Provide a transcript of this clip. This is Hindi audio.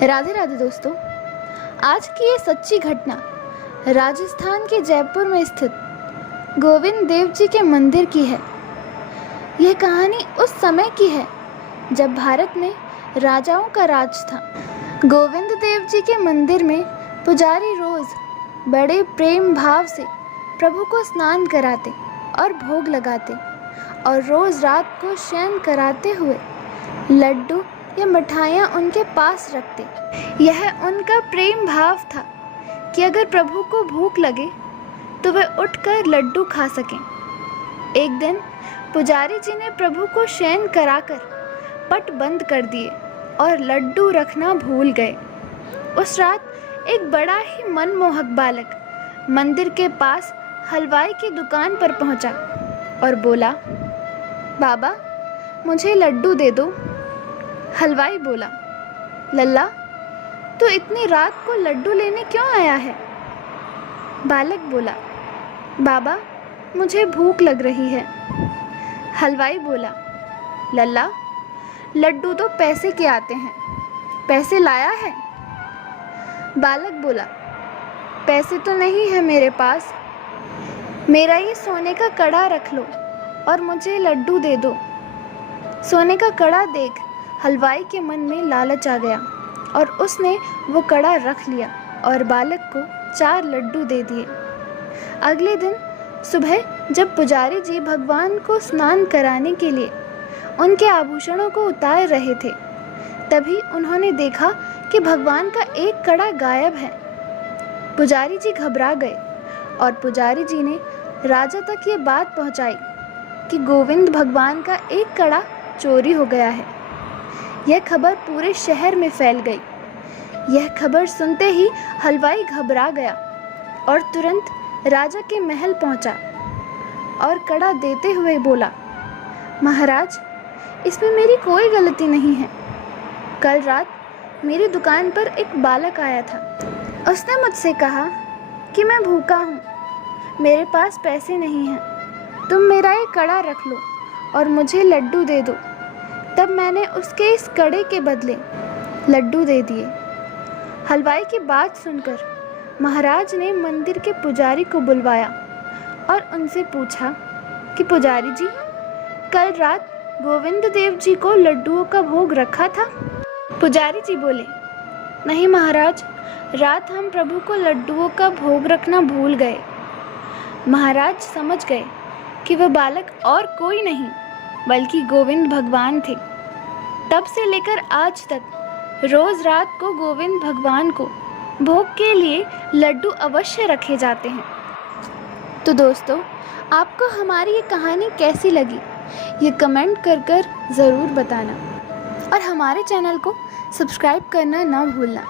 राधे राधे दोस्तों। आज की ये सच्ची घटना राजस्थान के जयपुर में स्थित गोविंद देव जी के मंदिर की है। यह कहानी उस समय की है जब भारत में राजाओं का राज था। गोविंद देव जी के मंदिर में पुजारी रोज़ बड़े प्रेम भाव से प्रभु को स्नान कराते और भोग लगाते और रोज़ रात को शयन कराते हुए लड्डू या मिठाइयाँ उनके पास रखते। यह उनका प्रेम भाव था कि अगर प्रभु को भूख लगे तो वे उठकर लड्डू खा सकें। एक दिन पुजारी जी ने प्रभु को शयन कराकर पट बंद कर दिए और लड्डू रखना भूल गए। उस रात एक बड़ा ही मनमोहक बालक मंदिर के पास हलवाई की दुकान पर पहुंचा और बोला, बाबा मुझे लड्डू दे दो। हलवाई बोला, लल्ला तू इतनी रात को लड्डू लेने क्यों आया है? बालक बोला, बाबा मुझे भूख लग रही है। हलवाई बोला, लल्ला लड्डू तो पैसे के आते हैं, पैसे लाया है? बालक बोला, पैसे तो नहीं है मेरे पास, मेरा ये सोने का कड़ा रख लो और मुझे लड्डू दे दो। सोने का कड़ा देख हलवाई के मन में लालच आ गया और उसने वो कड़ा रख लिया और बालक को 4 लड्डू दे दिए। अगले दिन सुबह जब पुजारी जी भगवान को स्नान कराने के लिए उनके आभूषणों को उतार रहे थे, तभी उन्होंने देखा कि भगवान का एक कड़ा गायब है। पुजारी जी घबरा गए और पुजारी जी ने राजा तक ये बात पहुंचाई कि गोविंद भगवान का एक कड़ा चोरी हो गया है। यह खबर पूरे शहर में फैल गई। यह खबर सुनते ही हलवाई घबरा गया और तुरंत राजा के महल पहुंचा और कड़ा देते हुए बोला, महाराज इसमें मेरी कोई गलती नहीं है। कल रात मेरी दुकान पर एक बालक आया था। उसने मुझसे कहा कि मैं भूखा हूँ, मेरे पास पैसे नहीं हैं, तुम मेरा ये कड़ा रख लो और मुझे लड्डू दे दो। तब मैंने उसके इस कड़े के बदले लड्डू दे दिए। हलवाई की बात सुनकर महाराज ने मंदिर के पुजारी को बुलवाया और उनसे पूछा कि पुजारी जी, कल रात गोविंद देव जी को लड्डुओं का भोग रखा था? पुजारी जी बोले, नहीं महाराज, रात हम प्रभु को लड्डुओं का भोग रखना भूल गए। महाराज समझ गए कि वह बालक और कोई नहीं बल्कि गोविंद भगवान थे। तब से लेकर आज तक रोज रात को गोविंद भगवान को भोग के लिए लड्डू अवश्य रखे जाते हैं। तो दोस्तों, आपको हमारी ये कहानी कैसी लगी ये कमेंट कर ज़रूर बताना और हमारे चैनल को सब्सक्राइब करना ना भूलना।